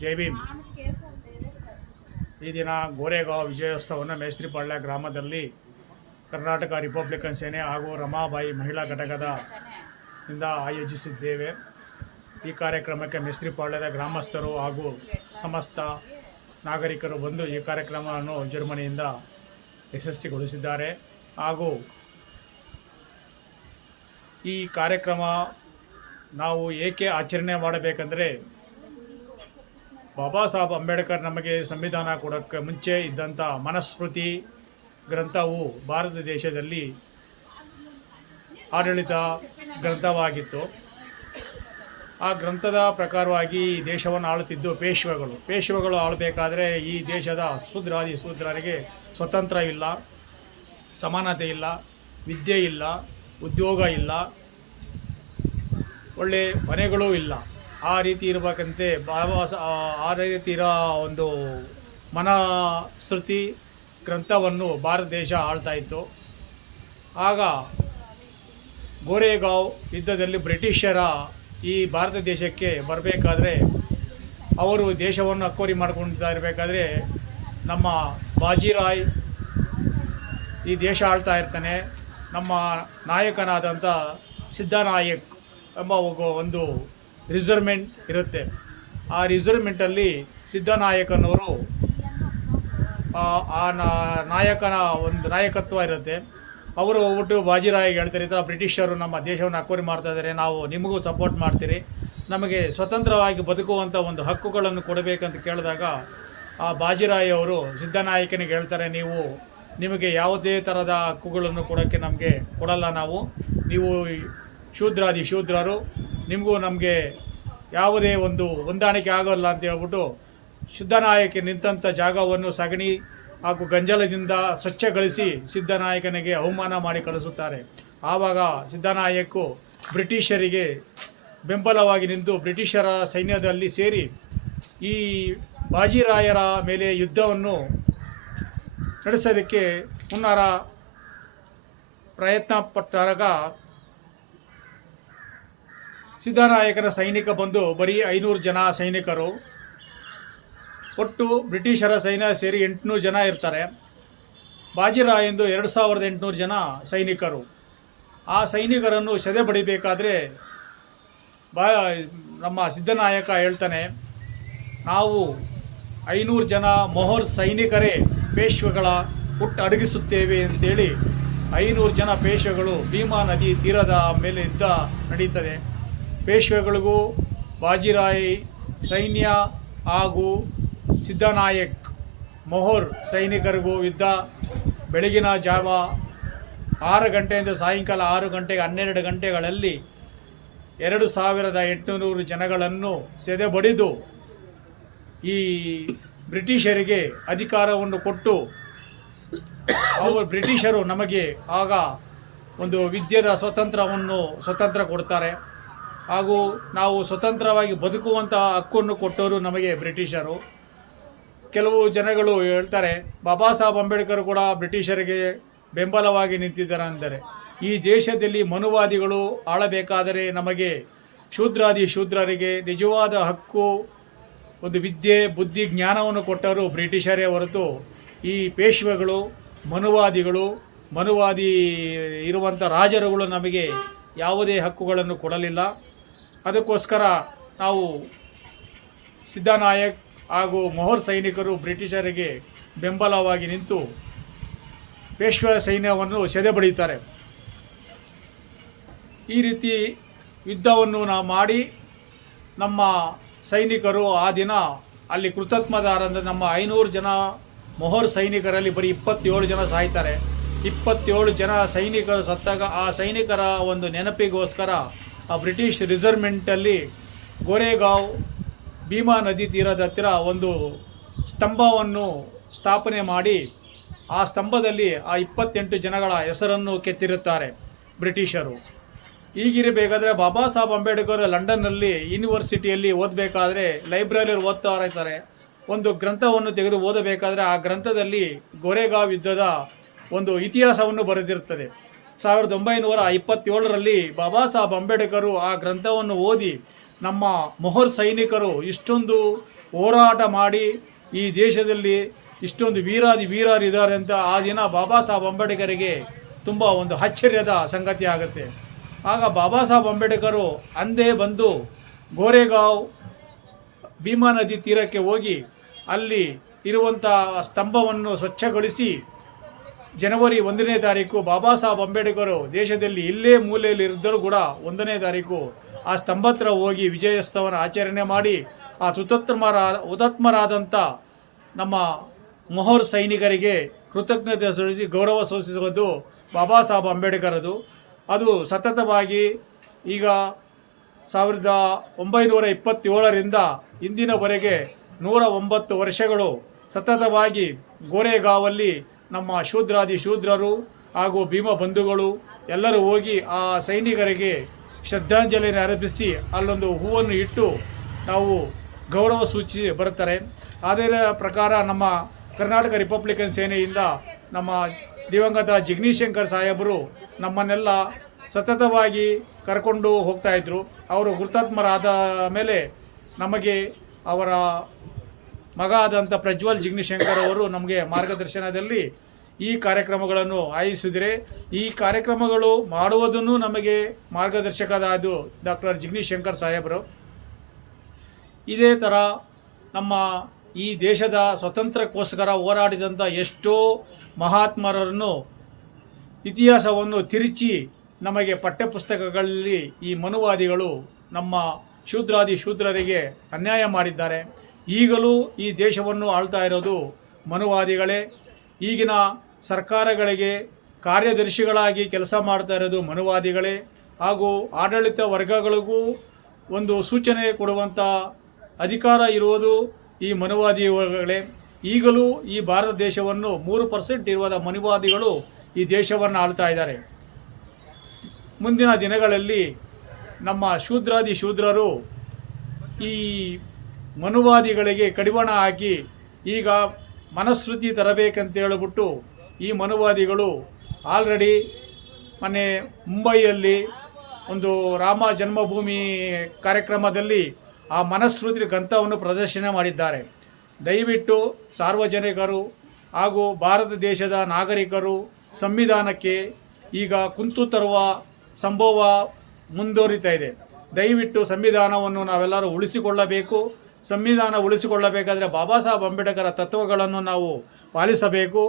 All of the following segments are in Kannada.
ಜೈ ಭೀಮ್. ಈ ದಿನ ಗೋರೆಗಾಂವ್ ವಿಜಯೋತ್ಸವವನ್ನು ಮೇಸ್ತ್ರಿಪಾಳ್ಯ ಗ್ರಾಮದಲ್ಲಿ ಕರ್ನಾಟಕ ರಿಪಬ್ಲಿಕನ್ ಸೇನೆ ಹಾಗೂ ರಮಾಬಾಯಿ ಮಹಿಳಾ ಘಟಕದಿಂದ ಆಯೋಜಿಸಿದ್ದೇವೆ. ಈ ಕಾರ್ಯಕ್ರಮಕ್ಕೆ ಮೇಸ್ತ್ರಿಪಾಳ್ಯದ ಗ್ರಾಮಸ್ಥರು ಹಾಗೂ ಸಮಸ್ತ ನಾಗರಿಕರು ಬಂದು ಈ ಕಾರ್ಯಕ್ರಮವನ್ನು ವಿಜೃಂಭಣೆಯಿಂದ ಯಶಸ್ವಿಗೊಳಿಸಿದ್ದಾರೆ. ಹಾಗೂ ಈ ಕಾರ್ಯಕ್ರಮ ನಾವು ಏಕೆ ಆಚರಣೆ ಮಾಡಬೇಕಂದರೆ, ಬಾಬಾ ಸಾಹೇಬ್ ಅಂಬೇಡ್ಕರ್ ನಮಗೆ ಸಂವಿಧಾನ ಕೊಡೋಕ್ಕೆ ಮುಂಚೆ ಇದ್ದಂಥ ಮನುಸ್ಮೃತಿ ಗ್ರಂಥವು ಭಾರತ ದೇಶದಲ್ಲಿ ಆಡಳಿತ ಗ್ರಂಥವಾಗಿತ್ತು. ಆ ಗ್ರಂಥದ ಪ್ರಕಾರವಾಗಿ ಈ ದೇಶವನ್ನು ಆಳುತ್ತಿದ್ದು ಪೇಶ್ವೆಗಳು ಆಳಬೇಕಾದರೆ ಈ ದೇಶದ ಶೂದ್ರರಿಗೆ ಸ್ವತಂತ್ರ ಇಲ್ಲ, ಸಮಾನತೆ ಇಲ್ಲ, ವಿದ್ಯೆ ಇಲ್ಲ, ಉದ್ಯೋಗ ಇಲ್ಲ, ಒಳ್ಳೆ ಮನೆಗಳೂ ಇಲ್ಲ. ಆ ರೀತಿ ಇರಬೇಕಂತೆ ಆ ರೀತಿ ಇರೋ ಒಂದು ಮನುಸ್ಮೃತಿ ಗ್ರಂಥವನ್ನು ಭಾರತ ದೇಶ ಆಳ್ತಾ ಇತ್ತು. ಆಗ ಗೋರೆಗಾಂವ್ ಯುದ್ಧದಲ್ಲಿ ಬ್ರಿಟಿಷರ ಈ ಭಾರತ ದೇಶಕ್ಕೆ ಬರಬೇಕಾದ್ರೆ, ಅವರು ದೇಶವನ್ನು ಅಕ್ವರಿ ಮಾಡ್ಕೊಳ್ತಾ ಇರಬೇಕಾದ್ರೆ ನಮ್ಮ ಬಾಜಿರಾಯ್ ಈ ದೇಶ ಆಳ್ತಾ ಇರ್ತಾನೆ. ನಮ್ಮ ನಾಯಕನಾದಂಥ ಸಿದ್ದನಾಯಕ್ ಎಂಬ ಒಂದು ರಿಸರ್ವ್ಮೆಂಟ್ ಇರುತ್ತೆ. ಆ ರಿಸರ್ವ್ಮೆಂಟಲ್ಲಿ ಸಿದ್ದನಾಯಕನವರು ನಾಯಕನ ಒಂದು ನಾಯಕತ್ವ ಇರುತ್ತೆ. ಅವರು ಹೋಗ್ಬಿಟ್ಟು ಬಾಜಿರಾಯಿಗೆ ಹೇಳ್ತಾರೆ, ಈ ಥರ ಬ್ರಿಟಿಷರು ನಮ್ಮ ದೇಶವನ್ನು ಅಕ್ವರಿ ಮಾಡ್ತಾ ಇದ್ದಾರೆ, ನಾವು ನಿಮಗೂ ಸಪೋರ್ಟ್ ಮಾಡ್ತೀರಿ, ನಮಗೆ ಸ್ವತಂತ್ರವಾಗಿ ಬದುಕುವಂಥ ಒಂದು ಹಕ್ಕುಗಳನ್ನು ಕೊಡಬೇಕಂತ ಕೇಳಿದಾಗ ಆ ಬಾಜಿರಾಯಿ ಅವರು ಸಿದ್ದನಾಯಕನಿಗೆ ಹೇಳ್ತಾರೆ, ನಿಮಗೆ ಯಾವುದೇ ಥರದ ಹಕ್ಕುಗಳನ್ನು ಕೊಡೋಕ್ಕೆ ನಮಗೆ ಕೊಡಲ್ಲ, ನೀವು ಶೂದ್ರರು, ನಿಮಗೂ ನಮಗೆ ಯಾವುದೇ ಒಂದು ಹೊಂದಾಣಿಕೆ ಆಗೋಲ್ಲ ಅಂತ ಹೇಳ್ಬಿಟ್ಟು ಸಿದ್ದನಾಯಕ ನಿಂತಂಥ ಜಾಗವನ್ನು ಸಗಣಿ ಹಾಗೂ ಗಂಜಲದಿಂದ ಸ್ವಚ್ಛಗೊಳಿಸಿ ಸಿದ್ದನಾಯಕನಿಗೆ ಅವಮಾನ ಮಾಡಿ ಕಳಿಸುತ್ತಾರೆ. ಆವಾಗ ಸಿದ್ದನಾಯಕು ಬ್ರಿಟಿಷರಿಗೆ ಬೆಂಬಲವಾಗಿ ನಿಂತು ಬ್ರಿಟಿಷರ ಸೈನ್ಯದಲ್ಲಿ ಸೇರಿ ಈ ಬಾಜಿರಾಯರ ಮೇಲೆ ಯುದ್ಧವನ್ನು ನಡೆಸೋದಕ್ಕೆ ಹುನ್ನಾರ ಪ್ರಯತ್ನ ಪಟ್ಟಾಗ ಸಿದ್ದನಾಯಕನ ಸೈನಿಕ ಬಂದು ಬರೀ 500 ಜನ ಸೈನಿಕರು, ಒಟ್ಟು ಬ್ರಿಟಿಷರ ಸೈನ್ಯ ಸೇರಿ 800 ಜನ ಇರ್ತಾರೆ. ಬಾಜಿರಾಯಂದು 2800 ಜನ ಸೈನಿಕರು. ಆ ಸೈನಿಕರನ್ನು ಸದೆ ಬಡಿಬೇಕಾದ್ರೆ ನಮ್ಮ ಸಿದ್ದನಾಯಕ ಹೇಳ್ತಾನೆ, ನಾವು 500 ಜನ ಮೊಹರ್ ಸೈನಿಕರೇ ಪೇಶ್ವೆಗಳ ಹುಟ್ಟು ಅಡಗಿಸುತ್ತೇವೆ ಅಂತೇಳಿ 500 ಜನ ಪೇಶ್ವೆಗಳು ಭೀಮಾ ನದಿ ತೀರದ ಮೇಲೆ ಯುದ್ಧ ನಡೀತದೆ. ಪೇಶ್ವೆಗಳಿಗೂ ಬಾಜಿರಾಯಿ ಸೈನ್ಯ ಹಾಗೂ ಸಿದ್ದನಾಯಕ್ ಮೊಹರ್ ಸೈನಿಕರಿಗೂ ಯುದ್ಧ ಬೆಳಗಿನ ಜಾವ 6 ಗಂಟೆಯಿಂದ ಸಾಯಂಕಾಲ 6 ಗಂಟೆಗೆ 12 ಗಂಟೆಗಳಲ್ಲಿ 2800 ಜನಗಳನ್ನು ಸೆದೆಬಡಿದು ಈ ಬ್ರಿಟಿಷರಿಗೆ ಅಧಿಕಾರವನ್ನು ಕೊಟ್ಟು, ಬ್ರಿಟಿಷರು ನಮಗೆ ಆಗ ಒಂದು ವಿದ್ಯೆದ ಸ್ವತಂತ್ರ ಕೊಡ್ತಾರೆ. ಹಾಗೂ ನಾವು ಸ್ವತಂತ್ರವಾಗಿ ಬದುಕುವಂಥ ಹಕ್ಕನ್ನು ಕೊಟ್ಟವರು ನಮಗೆ ಬ್ರಿಟಿಷರು. ಕೆಲವು ಜನಗಳು ಹೇಳ್ತಾರೆ, ಬಾಬಾ ಸಾಹೇಬ್ ಅಂಬೇಡ್ಕರ್ ಕೂಡ ಬ್ರಿಟಿಷರಿಗೆ ಬೆಂಬಲವಾಗಿ ನಿಂತಿದ್ದಾರೆ ಅಂದರೆ, ಈ ದೇಶದಲ್ಲಿ ಮನುವಾದಿಗಳು ಆಳಬೇಕಾದರೆ ನಮಗೆ ಶೂದ್ರರಿಗೆ ನಿಜವಾದ ಹಕ್ಕು, ಒಂದು ವಿದ್ಯೆ, ಬುದ್ಧಿ, ಜ್ಞಾನವನ್ನು ಕೊಟ್ಟವರು ಬ್ರಿಟಿಷರೇ ಹೊರತು ಈ ಪೇಶ್ವೆಗಳು, ಮನುವಾದಿ ಇರುವಂಥ ರಾಜರುಗಳು ನಮಗೆ ಯಾವುದೇ ಹಕ್ಕುಗಳನ್ನು ಕೊಡಲಿಲ್ಲ. ಅದಕ್ಕೋಸ್ಕರ ನಾವು ಸಿದ್ದನಾಯಕ್ ಹಾಗೂ ಮೊಹರ್ ಸೈನಿಕರು ಬ್ರಿಟಿಷರಿಗೆ ಬೆಂಬಲವಾಗಿ ನಿಂತು ಪೇಶ್ವೆ ಸೈನ್ಯವನ್ನು ಸೆದೆಬಡಿತಾರೆ. ಈ ರೀತಿ ಯುದ್ಧವನ್ನು ನಾವು ಮಾಡಿ ನಮ್ಮ ಸೈನಿಕರು ಆ ದಿನ ಅಲ್ಲಿ ಕೃತಜ್ಞರಾದ ನಮ್ಮ 500 ಜನ ಮೊಹರ್ ಸೈನಿಕರಲ್ಲಿ ಬರೀ 27 ಜನ ಸಾಯ್ತಾರೆ. 27 ಜನ ಸೈನಿಕರು ಸತ್ತಾಗ ಆ ಸೈನಿಕರ ಒಂದು ನೆನಪಿಗೋಸ್ಕರ ಆ ಬ್ರಿಟಿಷ್ ರಿಸರ್ವ್ಮೆಂಟಲ್ಲಿ ಗೋರೆಗಾಂವ್ ಭೀಮಾ ನದಿ ತೀರದ ಹತ್ತಿರ ಒಂದು ಸ್ತಂಭವನ್ನು ಸ್ಥಾಪನೆ ಮಾಡಿ ಆ ಸ್ತಂಭದಲ್ಲಿ ಆ 28 ಜನಗಳ ಹೆಸರನ್ನು ಕೆತ್ತಿರುತ್ತಾರೆ ಬ್ರಿಟಿಷರು. ಹೀಗಿರಬೇಕಾದ್ರೆ ಬಾಬಾ ಸಾಹೇಬ್ ಅಂಬೇಡ್ಕರ್ ಲಂಡನ್ನಲ್ಲಿ ಯೂನಿವರ್ಸಿಟಿಯಲ್ಲಿ ಓದಬೇಕಾದ್ರೆ ಲೈಬ್ರರಿಯಲ್ಲಿ ಓದ್ತಾ ಇರ್ತಾರೆ. ಒಂದು ಗ್ರಂಥವನ್ನು ತೆಗೆದು ಓದಬೇಕಾದ್ರೆ ಆ ಗ್ರಂಥದಲ್ಲಿ ಗೋರೆಗಾಂವ್ ಯುದ್ಧದ ಒಂದು ಇತಿಹಾಸವನ್ನು ಬರೆದಿರುತ್ತದೆ. 1927ರಲ್ಲಿ ಬಾಬಾ ಸಾಹೇಬ್ ಅಂಬೇಡ್ಕರು ಆ ಗ್ರಂಥವನ್ನು ಓದಿ ನಮ್ಮ ಮೊಹರ್ ಸೈನಿಕರು ಇಷ್ಟೊಂದು ಹೋರಾಟ ಮಾಡಿ ಈ ದೇಶದಲ್ಲಿ ಇಷ್ಟೊಂದು ವೀರರಿದ್ದಾರೆ ಅಂತ ಆ ದಿನ ಬಾಬಾ ಸಾಹೇಬ್ ಅಂಬೇಡ್ಕರ್ಗೆ ತುಂಬ ಒಂದು ಆಶ್ಚರ್ಯದ ಸಂಗತಿ ಆಗುತ್ತೆ. ಆಗ ಬಾಬಾ ಸಾಹೇಬ್ ಅಂಬೇಡ್ಕರು ಅಂದೇ ಬಂದು ಗೋರೆಗಾಂವ್ ಭೀಮಾ ನದಿ ತೀರಕ್ಕೆ ಹೋಗಿ ಅಲ್ಲಿ ಇರುವಂಥ ಸ್ತಂಭವನ್ನು ಸ್ವಚ್ಛಗೊಳಿಸಿ ಜನವರಿ 1ನೇ ತಾರೀಕು ಬಾಬಾ ಸಾಹೇಬ್ ಅಂಬೇಡ್ಕರು ದೇಶದಲ್ಲಿ ಇಲ್ಲೇ ಮೂಲೆಯಲ್ಲಿ ಇದ್ದರೂ ಕೂಡ 1ನೇ ತಾರೀಕು ಆ ಸ್ತಂಭ ಹತ್ರ ಹೋಗಿ ವಿಜಯೋತ್ಸವನ ಆಚರಣೆ ಮಾಡಿ ಆ ಹುತಾತ್ಮರಾದಂಥ ನಮ್ಮ ಮೊಹರ್ ಸೈನಿಕರಿಗೆ ಕೃತಜ್ಞತೆ ಸಲ್ಲಿಸಿ ಗೌರವ ಸೂಚಿಸುವುದು ಬಾಬಾ ಸಾಹೇಬ್ ಅಂಬೇಡ್ಕರದು. ಅದು ಸತತವಾಗಿ ಈಗ 1927ರಿಂದ ಇಂದಿನವರೆಗೆ 109 ವರ್ಷಗಳು ಸತತವಾಗಿ ಗೋರೆಗಾಂವಲ್ಲಿ ನಮ್ಮ ಶೂದ್ರರು ಹಾಗೂ ಭೀಮ ಬಂಧುಗಳು ಎಲ್ಲರೂ ಹೋಗಿ ಆ ಸೈನಿಕರಿಗೆ ಶ್ರದ್ಧಾಂಜಲಿಯನ್ನು ಅರ್ಪಿಸಿ ಅಲ್ಲೊಂದು ಹೂವನ್ನು ಇಟ್ಟು ನಾವು ಗೌರವ ಸೂಚಿಸಿ ಬರುತ್ತಾರೆ. ಅದರ ಪ್ರಕಾರ ನಮ್ಮ ಕರ್ನಾಟಕ ರಿಪಬ್ಲಿಕನ್ ಸೇನೆಯಿಂದ ನಮ್ಮ ದಿವಂಗತ ಜಗದೀಶ್ ಶಂಕರ್ ಸಾಹೇಬರು ನಮ್ಮನ್ನೆಲ್ಲ ಸತತವಾಗಿ ಕರ್ಕೊಂಡು ಹೋಗ್ತಾಯಿದ್ರು. ಅವರು ಹುತಾತ್ಮರಾದ ಮೇಲೆ ನಮಗೆ ಅವರ ಮಗ ಆದಂಥ ಪ್ರಜ್ವಲ್ ಜಗದೀಶ್ ಶಂಕರ್ ಅವರು ನಮಗೆ ಮಾರ್ಗದರ್ಶನದಲ್ಲಿ ಈ ಕಾರ್ಯಕ್ರಮಗಳನ್ನು ಆಯೋಜಿಸಿದರೆ ಈ ಕಾರ್ಯಕ್ರಮಗಳು ಮಾಡುವುದನ್ನು ನಮಗೆ ಮಾರ್ಗದರ್ಶಕರಾದ ಡಾಕ್ಟರ್ ಜಗದೀಶ್ ಶಂಕರ್ ಸಾಹೇಬರು. ಇದೇ ಥರ ನಮ್ಮ ಈ ದೇಶದ ಸ್ವಾತಂತ್ರ್ಯಕ್ಕೋಸ್ಕರ ಹೋರಾಡಿದಂಥ ಎಷ್ಟೋ ಮಹಾತ್ಮರನ್ನು ಇತಿಹಾಸವನ್ನು ತಿರುಚಿ ನಮಗೆ ಪಠ್ಯಪುಸ್ತಕಗಳಲ್ಲಿ ಈ ಮನುವಾದಿಗಳು ನಮ್ಮ ಶೂದ್ರರಿಗೆ ಅನ್ಯಾಯ ಮಾಡಿದ್ದಾರೆ. ಈಗಲೂ ಈ ದೇಶವನ್ನು ಆಳ್ತಾ ಇರೋದು ಮನುವಾದಿಗಳೇ. ಈಗಿನ ಸರ್ಕಾರಗಳಿಗೆ ಕಾರ್ಯದರ್ಶಿಗಳಾಗಿ ಕೆಲಸ ಮಾಡ್ತಾ ಇರೋದು ಮನುವಾದಿಗಳೇ. ಹಾಗೂ ಆಡಳಿತ ವರ್ಗಗಳಿಗೂ ಒಂದು ಸೂಚನೆ ಕೊಡುವಂಥ ಅಧಿಕಾರ ಇರುವುದು ಈ ಮನುವಾದಿಗಳೇ. ಈಗಲೂ ಈ ಭಾರತ ದೇಶವನ್ನು 3% ಇರುವ ಮನುವಾದಿಗಳು ಈ ದೇಶವನ್ನು ಆಳ್ತಾ ಇದ್ದಾರೆ. ಮುಂದಿನ ದಿನಗಳಲ್ಲಿ ನಮ್ಮ ಶೂದ್ರರು ಈ ಮನುವಾದಿಗಳಿಗೆ ಕಡಿವಾಣ ಹಾಕಿ ಈಗ ಮನಸ್ಮೃತಿ ತರಬೇಕಂತ ಹೇಳಿಬಿಟ್ಟು ಈ ಮನುವಾದಿಗಳು ಆಲ್ರೆಡಿ ಮೊನ್ನೆ ಮುಂಬೈಯಲ್ಲಿ ಒಂದು ರಾಮ ಜನ್ಮಭೂಮಿ ಕಾರ್ಯಕ್ರಮದಲ್ಲಿ ಆ ಮನಸ್ಮೃತಿ ಗ್ರಂಥವನ್ನು ಪ್ರದರ್ಶನ ಮಾಡಿದ್ದಾರೆ. ದಯವಿಟ್ಟು ಸಾರ್ವಜನಿಕರು ಹಾಗೂ ಭಾರತ ದೇಶದ ನಾಗರಿಕರು ಸಂವಿಧಾನಕ್ಕೆ ಈಗ ಕುಂತು ತರುವ ಸಂಭವ ಮುಂದುವರಿತಾ ಇದೆ. ದಯವಿಟ್ಟು ಸಂವಿಧಾನವನ್ನು ನಾವೆಲ್ಲರೂ ಉಳಿಸಿಕೊಳ್ಳಬೇಕು. ಸಂವಿಧಾನ ಉಳಿಸಿಕೊಳ್ಳಬೇಕಾದರೆ ಬಾಬಾ ಸಾಹೇಬ್ ಅಂಬೇಡ್ಕರ್ ತತ್ವಗಳನ್ನು ನಾವು ಪಾಲಿಸಬೇಕು.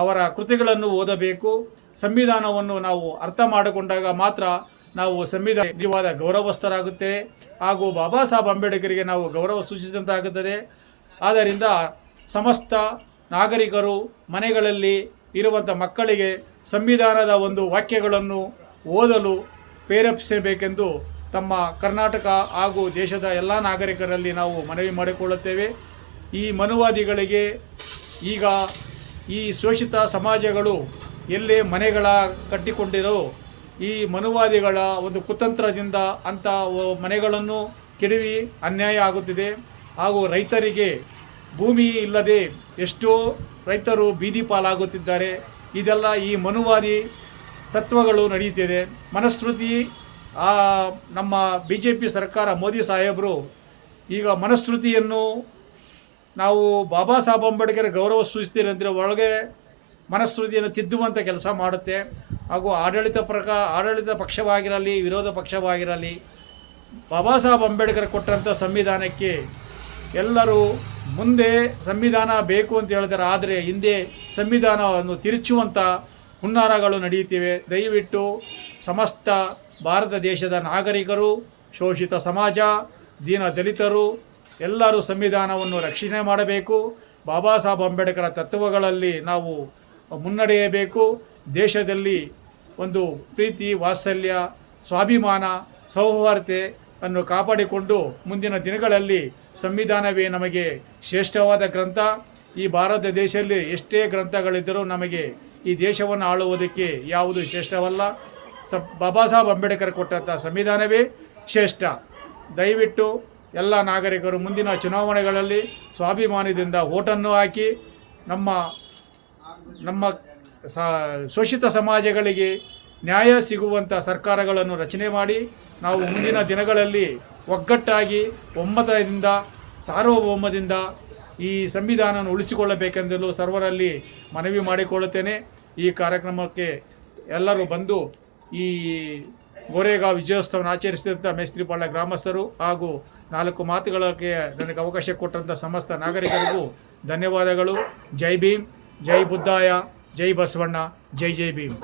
ಅವರ ಕೃತಿಗಳನ್ನು ಓದಬೇಕು. ಸಂವಿಧಾನವನ್ನು ನಾವು ಅರ್ಥ ಮಾಡಿಕೊಂಡಾಗ ಮಾತ್ರ ನಾವು ಸಂವಿಧಾನ ನಿಜವಾದ ಗೌರವಸ್ಥರಾಗುತ್ತೇವೆ ಹಾಗೂ ಬಾಬಾ ಸಾಹೇಬ್ ಅಂಬೇಡ್ಕರ್ಗೆ ನಾವು ಗೌರವ ಸೂಚಿಸಿದಂತಾಗುತ್ತದೆ. ಆದ್ದರಿಂದ ಸಮಸ್ತ ನಾಗರಿಕರು ಮನೆಗಳಲ್ಲಿ ಇರುವಂಥ ಮಕ್ಕಳಿಗೆ ಸಂವಿಧಾನದ ಒಂದು ವಾಕ್ಯಗಳನ್ನು ಓದಲು ಪ್ರೇರೇಪಿಸಬೇಕೆಂದು ತಮ್ಮ ಕರ್ನಾಟಕ ಹಾಗೂ ದೇಶದ ಎಲ್ಲ ನಾಗರಿಕರಲ್ಲಿ ನಾವು ಮನವಿ ಮಾಡಿಕೊಳ್ಳುತ್ತೇವೆ. ಈ ಮನುವಾದಿಗಳಿಗೆ ಈಗ ಈ ಶೋಷಿತ ಸಮಾಜಗಳು ಎಲ್ಲೇ ಮನೆಗಳ ಕಟ್ಟಿಕೊಂಡಿರೋ ಈ ಮನುವಾದಿಗಳ ಒಂದು ಕುತಂತ್ರದಿಂದ ಅಂಥ ಮನೆಗಳನ್ನು ಕೆಡವಿ ಅನ್ಯಾಯ ಆಗುತ್ತಿದೆ. ಹಾಗೂ ರೈತರಿಗೆ ಭೂಮಿ ಇಲ್ಲದೆ ಎಷ್ಟೋ ರೈತರು ಬೀದಿ ಪಾಲಾಗುತ್ತಿದ್ದಾರೆ. ಇದೆಲ್ಲ ಈ ಮನುವಾದಿ ತತ್ವಗಳು ನಡೆಯುತ್ತಿದೆ. ಮನುಸ್ಮೃತಿ ನಮ್ಮ BJP ಸರ್ಕಾರ ಮೋದಿ ಸಾಹೇಬರು ಈಗ ಮನುಸ್ಮೃತಿಯನ್ನು ನಾವು ಬಾಬಾ ಸಾಹೇಬ್ ಅಂಬೇಡ್ಕರ್ ಗೌರವ ಸೂಚಿಸ್ತೀರಿ ಅಂದರೆ ಒಳಗೆ ಮನುಸ್ಮೃತಿಯನ್ನು ತಿದ್ದುವಂಥ ಕೆಲಸ ಮಾಡುತ್ತೆ. ಹಾಗೂ ಆಡಳಿತ ಪಕ್ಷವಾಗಿರಲಿ ವಿರೋಧ ಪಕ್ಷವಾಗಿರಲಿ ಬಾಬಾ ಸಾಹೇಬ್ ಅಂಬೇಡ್ಕರ್ ಕೊಟ್ಟಂಥ ಸಂವಿಧಾನಕ್ಕೆ ಎಲ್ಲರೂ ಮುಂದೆ ಸಂವಿಧಾನ ಬೇಕು ಅಂತ ಹೇಳ್ತಾರೆ. ಆದರೆ ಹಿಂದೆ ಸಂವಿಧಾನವನ್ನು ತಿರುಚುವಂಥ ಹುನ್ನಾರಗಳು ನಡೆಯುತ್ತಿವೆ. ದಯವಿಟ್ಟು ಸಮಸ್ತ ಭಾರತ ದೇಶದ ನಾಗರಿಕರು, ಶೋಷಿತ ಸಮಾಜ, ದೀನ ದಲಿತರು ಎಲ್ಲರೂ ಸಂವಿಧಾನವನ್ನು ರಕ್ಷಣೆ ಮಾಡಬೇಕು. ಬಾಬಾ ಸಾಹೇಬ್ ಅಂಬೇಡ್ಕರ್ ತತ್ವಗಳಲ್ಲಿ ನಾವು ಮುನ್ನಡೆಯಬೇಕು. ದೇಶದಲ್ಲಿ ಒಂದು ಪ್ರೀತಿ, ವಾತ್ಸಲ್ಯ, ಸ್ವಾಭಿಮಾನ, ಸೌಹಾರ್ದತೆ ಅನ್ನು ಕಾಪಾಡಿಕೊಂಡು ಮುಂದಿನ ದಿನಗಳಲ್ಲಿ ಸಂವಿಧಾನವೇ ನಮಗೆ ಶ್ರೇಷ್ಠವಾದ ಗ್ರಂಥ. ಈ ಭಾರತ ದೇಶದಲ್ಲಿ ಎಷ್ಟೇ ಗ್ರಂಥಗಳಿದ್ದರೂ ನಮಗೆ ಈ ದೇಶವನ್ನು ಆಳುವುದಕ್ಕೆ ಯಾವುದು ಶ್ರೇಷ್ಠವಲ್ಲ. ಬಾಬಾ ಸಾಹೇಬ್ ಅಂಬೇಡ್ಕರ್ ಕೊಟ್ಟಂಥ ಸಂವಿಧಾನವೇ ಶ್ರೇಷ್ಠ. ದಯವಿಟ್ಟು ಎಲ್ಲ ನಾಗರಿಕರು ಮುಂದಿನ ಚುನಾವಣೆಗಳಲ್ಲಿ ಸ್ವಾಭಿಮಾನದಿಂದ ಓಟನ್ನು ಹಾಕಿ ನಮ್ಮ ಶೋಷಿತ ಸಮಾಜಗಳಿಗೆ ನ್ಯಾಯ ಸಿಗುವಂಥ ಸರ್ಕಾರಗಳನ್ನು ರಚನೆ ಮಾಡಿ ನಾವು ಮುಂದಿನ ದಿನಗಳಲ್ಲಿ ಒಗ್ಗಟ್ಟಾಗಿ ಒಮ್ಮತದಿಂದ ಸಾರ್ವಭೌಮದಿಂದ ಈ ಸಂವಿಧಾನವನ್ನು ಉಳಿಸಿಕೊಳ್ಳಬೇಕೆಂದಲೂ ಸರ್ವರಲ್ಲಿ ಮನವಿ ಮಾಡಿಕೊಳ್ಳುತ್ತೇನೆ. ಈ ಕಾರ್ಯಕ್ರಮಕ್ಕೆ ಎಲ್ಲರೂ ಬಂದು ಈ ಗೋರೆಗಾಂವ್ ವಿಜಯೋತ್ಸವವನ್ನು ಆಚರಿಸಿದಂಥ ಮೇಸ್ತ್ರಿಪಾಳ್ಯ ಗ್ರಾಮಸ್ಥರು ಹಾಗೂ 4 ಮಾತುಗಳಿಗೆ ನನಗೆ ಅವಕಾಶ ಕೊಟ್ಟಂಥ ಸಮಸ್ತ ನಾಗರಿಕರಿಗೂ ಧನ್ಯವಾದಗಳು. ಜೈ ಭೀಮ್, ಜೈ ಬುದ್ಧಾಯ, ಜೈ ಬಸವಣ್ಣ, ಜೈ ಜೈ ಭೀಮ್.